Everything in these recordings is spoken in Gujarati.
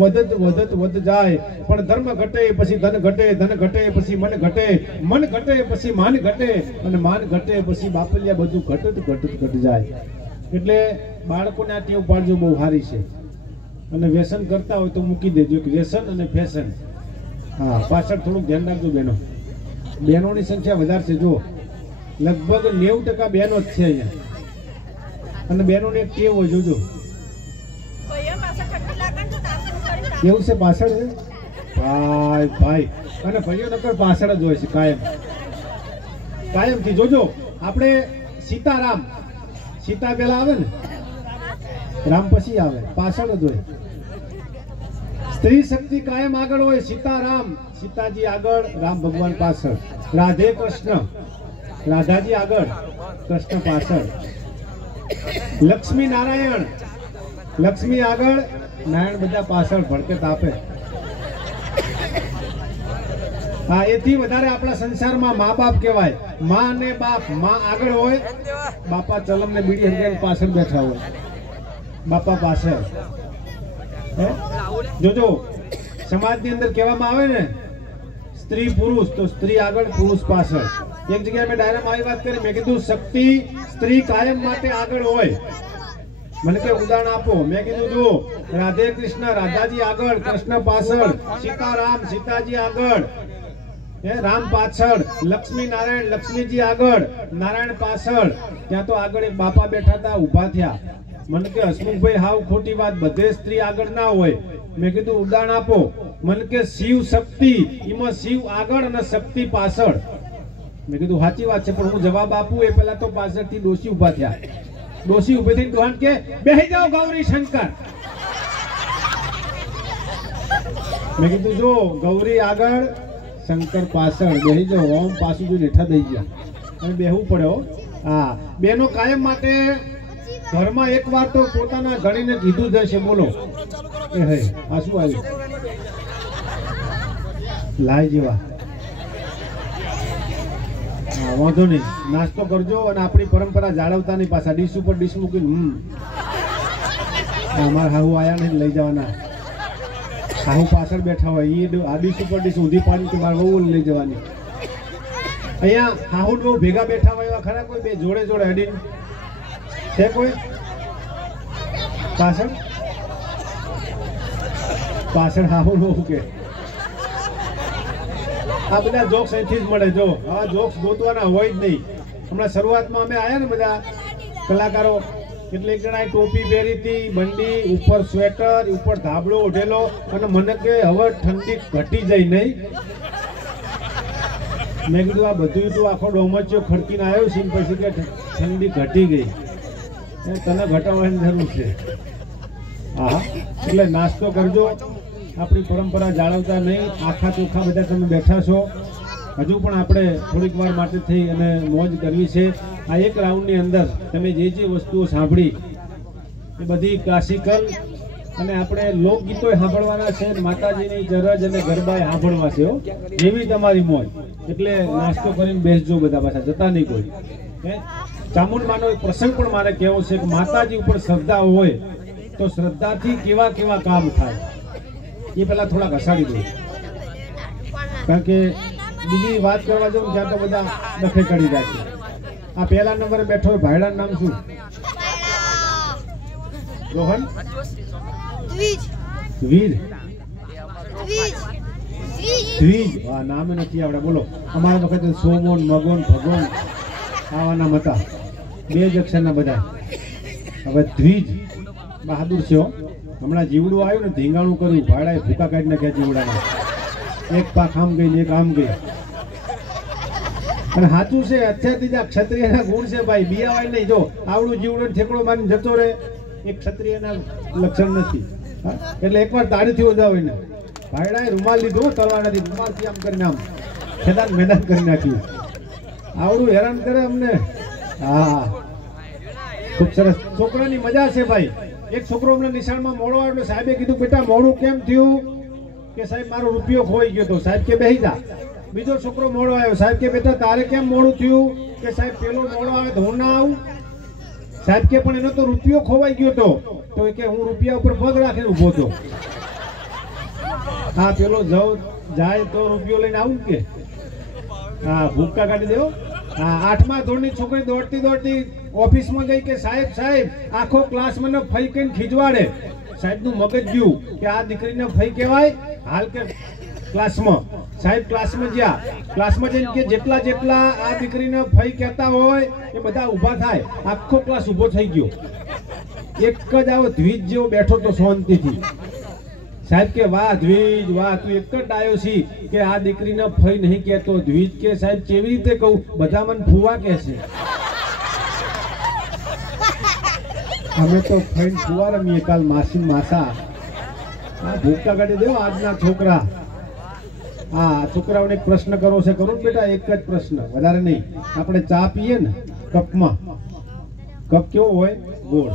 વધત વધત વધ જાય પણ ધર્મ ઘટે પછી ધન ઘટે, ધન ઘટે પછી મન ઘટે, મન ઘટે પછી માન ઘટે અને માન ઘટે પછી બાપલિયા બધું ઘટ જાય. એટલે બાળકોને આ ટેવ પાડજો, બહુ સારી છે. અને વ્યસન કરતા હોય તો મૂકી દેજો. વ્યસન અને ફેશન, હા, પાછળ થોડુંક ધ્યાન રાખજો. બહેનોની સંખ્યા વધારે છે. જો લગભગ 90% બહેનો જ છે અહીંયા. અને બહેનોને એક ટેવ હોય, જોજો કેવું છે પાછળ છે ભાઈ ભાઈ. અને ભાઈઓ નકર પાછળ જ હોય છે કાયમથી. જોજો આપણે સીતારામ, સીતા પેલા આવે ને, રામ પછી આવે, પાછળ જ હોય. સ્ત્રી શક્તિ કાયમ આગળ હોય. સીતારામ, સીતાજી આગળ, રામ ભગવાન પાછળ. રાધે કૃષ્ણ, રાધાજી આગળ, કૃષ્ણ પાછળ. લક્ષ્મી નારાયણ, લક્ષ્મી આગળ, નારાયણ બધા પાછળ ભડકે તાપે. હા, એથી વધારે આપણા સંસારમાં મા બાપ કહેવાય. મા અને બાપ, મા આગળ હોય, બાપા ચલમ ને બીડી હંગાઈને પાછળ બેઠા હોય. બાપા પાછળ. જોજો સમાજની અંદર કહેવામાં આવે ને સ્ત્રી પુરુષ, તો સ્ત્રી આગળ, પુરુષ પાછળ. એક જગ્યાએ મેં ડાયરામાં આવી વાત કરી, મેં કીધું શક્તિ સ્ત્રી કાયમ માટે આગળ હોય. મને કે ઉદાહરણ આપો. મેં કીધું જુઓ, રાધે કૃષ્ણ, રાધાજી આગળ, કૃષ્ણ પાછળ. સીતારામ, સીતાજી આગળ, રામ પાછળ. લક્ષ્મી નારાયણ, લક્ષ્મીજી આગળ, નારાયણ પાછળ. ત્યાં તો આગળ એક બાપા બેઠા હતા, ઉભા થયા. મને કે હસમુખભાઈ હાવ ખોટી વાત, બધે સ્ત્રી આગળ ના હોય. મેં કીધું ઉદાહરણ આપો. મને કે શિવ શક્તિ, એમાં શિવ આગળ અને શક્તિ પાછળ. મેં કીધું સાચી વાત છે, પણ હું જવાબ આપું એ પહેલા તો પાછળથી ડોશી ઉભા થયા. ડોશી ઉભી થઈને ડોહાન કે બેહી જાઓ ગૌરી શંકર. મેં કીધું જો ગૌરી આગળ, શંકર પાછળ, બેહી જાઓ. ઓમ પાછું જો લેઠા દઈ ગયા અને બેહવું પડે. હા, બેનો કાયમ માટે ઘરમાં એક વાર તો પોતાના ધણીને કીધું જ હશે. બોલો એ હે આ શું આવ્યું લાય જેવા. હા, વાંધો નહીં, નાસ્તો કરજો અને આપણી પરંપરા જાળવતા નહીં. પાછા ડીશ ઉપર ડીશ મૂકીને અમારા હાહુ આયા નહીં લઈ જવાના. હાહુ પાછળ બેઠા હોય, એ આ ડીશ ઉપર ડીશ ઊંધી પાડી કે મારે વહુ લઈ જવાની. અહીંયા હાહુ બહુ ભેગા બેઠા હોય એવા ખરા કોઈ? બે જોડે જોડે અડીને છે કોઈ પાછળ? પાછળ હાહુ બહુ કે આ બધા જોક્સ અહીંથી જ મળે. જો આવા જોક્સ ગોતવાના હોય જ નહીં. હમણાં શરૂઆતમાં અમે આવ્યા ને બધા કલાકારો, કેટલીક જણાએ ટોપી પહેરી હતી, બંડી ઉપર, સ્વેટર ઉપર, ધાબળો ઓઢેલો. અને મને કે હવે ઠંડી ઘટી જાય નહીં. મેં કીધું આ બધું તું આખો ડોમચ્યો ખડકીને આવ્યો છે, પછી કે ઠંડી ઘટી ગઈ. તને ઘટાડવાની જરૂર છે. હા, એટલે નાસ્તો કરજો. આપણી પરંપરા જાળવતા નહીં. આખા ચોખા બધા તમે બેઠા છો. હજુ પણ આપણે થોડીક વાર માટે થઈ અને મોજ કરવી છે. આ એક રાઉન્ડની અંદર તમે જે વસ્તુઓ સાંભળી એ બધી ક્લાસિકલ અને આપણે લોકગીતો સાંભળવાના છે. માતાજીની ચરજ અને ગરબા સાંભળવા છે. જેવી તમારી મોજ. એટલે નાસ્તો કરીને બેસજો બધા, પાછા જતા નહીં કોઈ. ચામુંડમાનો એક પ્રસંગ પણ મારે કહેવો છે કે માતાજી ઉપર શ્રદ્ધા હોય તો શ્રદ્ધાથી કેવા કેવા કામ થાય એ પેલા થોડા ઘસાડી દો. કારણ કે બીજી વાત કરવા જાઉં ત્યાં તો બધા ડખે ચડી જાય છે. આ પહેલા નંબરે બેઠો હોય, ભાઈડાનું નામ શું? રોહન? વીર? દ્વિજ. હા, નામે નથી આવડે. બોલો, અમારા વખતે સોમોન, મગોન, ભગવાન આવા નામ હતા. 2 જ અક્ષરના બધા. હવે દ્વિજ બહાદુર છે. હમણાં જીવડું આવ્યું ને, ધીંગાણું કર્યું, ભાડાએ ભૂકા કાઢી નાખ્યા જીવડાના. એક પાક આમ ગઈ ને એક આમ ગઈ. અને સાચું છે, અત્યારથી આ ક્ષત્રિયના ગુણ છે ભાઈ. બિયાવાય નહીં. જો આવડું જીવડું ઠેકડો મારીને જતો રહે, એ ક્ષત્રિયના લક્ષણ નથી. એટલે એકવાર તાળીથી ઓજાવે ને. ભાઈડાએ રૂમાલ લીધો, તલવાર નથી, રૂમાલથી આમ કરીને આમ ખેદાન મેદાન કરી નાખ્યું. આવડું હેરાન કરે અમને. હા, ખૂબ સરસ. છોકરાની મજા છે ભાઈ. એક છોકરો અમને નિશાળમાં મોડો આવ્યો એટલે સાહેબે કીધું બેટા મોડું કેમ થયું? કે સાહેબ મારો રૂપિયો ખોઈ ગયો તો. સાહેબ કે બેહી જા. બીજો છોકરો મોડો આવ્યો. સાહેબ કે બેટા તારે કેમ મોડું થયું? કે સાહેબ પેલો મોડો આવે તો હું ના આવું. સાહેબ કે પણ એનો તો રૂપિયો ખોવાઈ ગયો તો કે હું રૂપિયા ઉપર પગ રાખીને ઉભો હતો. હા પેલો જવ જાય તો રૂપિયો લઈને આવું કે હા ભૂક્કા કાઢી દેવો હા 8મા ધોરણની છોકરી દોડતી દોડતી ઓફિસમાં ગઈ કે સાહેબ સાહેબ આખો ક્લાસ મને ફઈ કઈને ખીજવાડે સાહેબનું મગજ ગયું કે આ દીકરીને ફઈ કહેવાય હાલ કે ક્લાસમાં સાહેબ ક્લાસમાં જઈને કે જેટલા જેટલા આ દીકરીને ફઈ કહેતા હોય એ બધા ઊભા થાય આખો ક્લાસ ઊભો થઈ ગયો એક જ આવો દ્વિજ જેવો બેઠો તો શાંતિથી સાહેબ કે વાહ દ્વિજ વાહ તું એક જ ડાયો છી કે આ દીકરીને ફઈ નહીં કહેતો દ્વિજ કે સાહેબ કેવી રીતે કહું બધા મને ફુવા કહે છે અમે તો ફઈને ફુવા રમીએ કાલ માસી માસા આ ભૂક્કા કાઢી દેવો આજના છોકરા હા છોકરાઓને એક પ્રશ્ન કરો છે કરો બેટા એક જ પ્રશ્ન વધારે નહીં આપણે ચા પીએ ને કપમાં કપ કેવો હોય ગોળ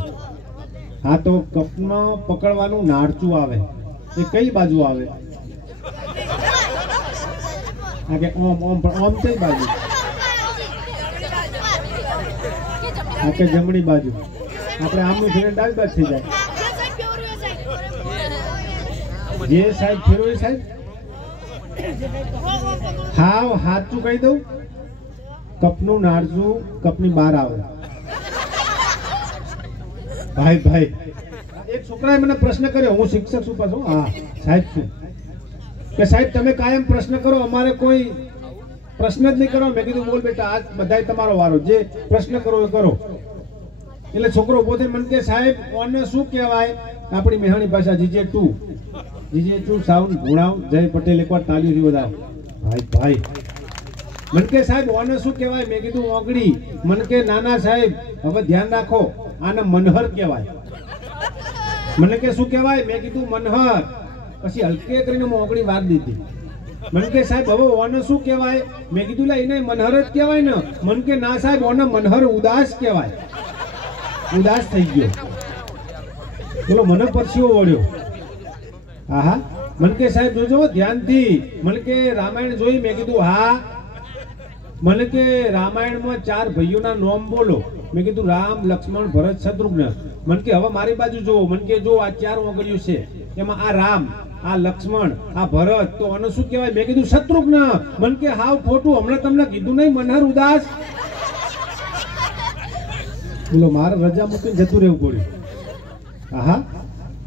હા તો કપમાં પકડવાનું નાળચું આવે એ કઈ બાજુ આવે હા કે ઓમ ઓમ પણ ઓમ કઈ બાજુ હા કે જમણી બાજુ આપણે આમનું ફેરવીને ડાબી બાજુ થઈ જાય જે સાહેબ ફેરવે સાહેબ હા હાચું કહી દઉં કપનું નાળચું કપની બહાર આવે ભાઈ ભાઈ એક છોકરાએ મને પ્રશ્ન કર્યો હું શિક્ષક છું પાછો હા સાહેબ છું કે સાહેબ તમે કાયમ પ્રશ્ન કરો અમારે કોઈ પ્રશ્ન જ નહીં કરો મેં કીધું બોલ બેટા આજ બધાય તમારો વારો જે પ્રશ્ન કરો એ કરો એટલે છોકરો પોતે મને કે સાહેબ ઓને શું કહેવાય આપણી મેહાણી ભાષા જીજે2 સાઉન્ડ ગુણાવ જય પટેલ એકવાર તાળીઓથી વધાવો ભાઈ ભાઈ મને કે સાહેબ ઓને શું કહેવાય મેં કીધું ઓગળી મને કે નાના સાહેબ હવે ધ્યાન રાખો આને મનહર કહેવાય મને કે શું કહેવાય મેં કીધું મનહર પછી હલકે કરીને મોગળી વાર દીધી મને કે સાહેબ હવે ઓને શું કહેવાય મેં કીધું લે એને મનહર જ કહેવાય ને મને કે ના સાહેબ ઓને મનહર ઉદાસ કહેવાય ઉદાસ થઈ ગયો બોલો મને પરસીઓ વળ્યો હા મને કે સાહેબ જોજો ધ્યાનથી મને કે રામાયણ જોઈ મેં કીધું હા મને કે રામાયણમાં 4 ભાઈઓના નામ બોલો મેં કીધું રામ લક્ષ્મણ ભરત શત્રુઘ્ન મને કે હવે મારી બાજુ જુઓ મને કે જો આ 4 ઓગળ્યું છે એમાં આ રામ આ લક્ષ્મણ આ ભરત તો આને શું કહેવાય મેં કીધું શત્રુઘ્ન મને કે હાવ ખોટું હમણાં તમને કીધું નહીં મનહર ઉદાસ બોલો મારે રજા મૂકીને જતું રહેવું પડ્યું હા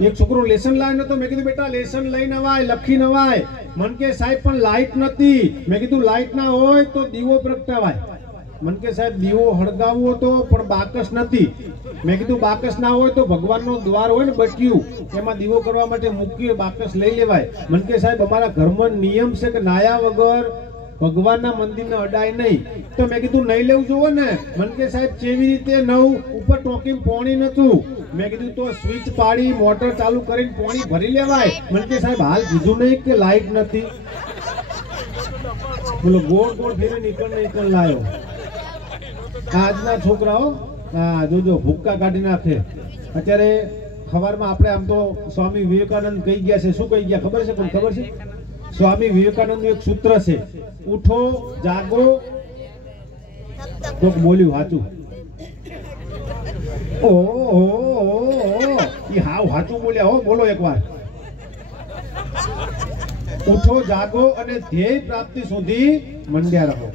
એક છોકરો લેસન લાવ્યો નતો મેં કીધું બેટા લેસન લઈને આવાય લખી નવાય મન કે સાહેબ પણ લાઈટ નથી મેં કીધું લાઈટ ના હોય તો દીવો પ્રગટાવાય મન કે સાહેબ દીવો હળગાવવો તો પણ બાકસ નથી મેં કીધું બાકસ ના હોય તો ભગવાનનો દ્વાર હોય ને બટ્યું એમાં દીવો કરવા માટે મૂકી બાકસ લઈ લેવાય મન કે સાહેબ અમારા ઘરમાં નિયમ છે કે નાયા વગર ભગવાનના મંદિરને અડાય નહીં તો મેં કીધું નહીં લેવું જોવો ને મન કે સાહેબ કેવી રીતે નવ ઉપર ટોકી પાણી નતું મેં કીધું તો સ્વિચ પાડી મોટર ચાલુ કરીને પાણી ભરી લેવાય મન કે સાહેબ હાલ કીધું નહીં કે લાઈટ નથી બોલો ગોળ ગોળ ફેરી નીકળ લાયો આજના છોકરાઓ હા જોજો ભૂક્કા કાઢી નાખે અત્યારે સવારમાં આપણે આમ તો સ્વામી વિવેકાનંદ કહી ગયા છે શું કહી ગયા ખબર છે પણ ખબર છે સ્વામી વિવેકાનંદ એક સૂત્ર છે ઉઠો જાગો કોક બોલ્યું સાચું ઓ હાવ સાચું બોલ્યા હો બોલો એકવાર ઉઠો જાગો અને ધ્યેય પ્રાપ્તિ સુધી મંડ્યા રહો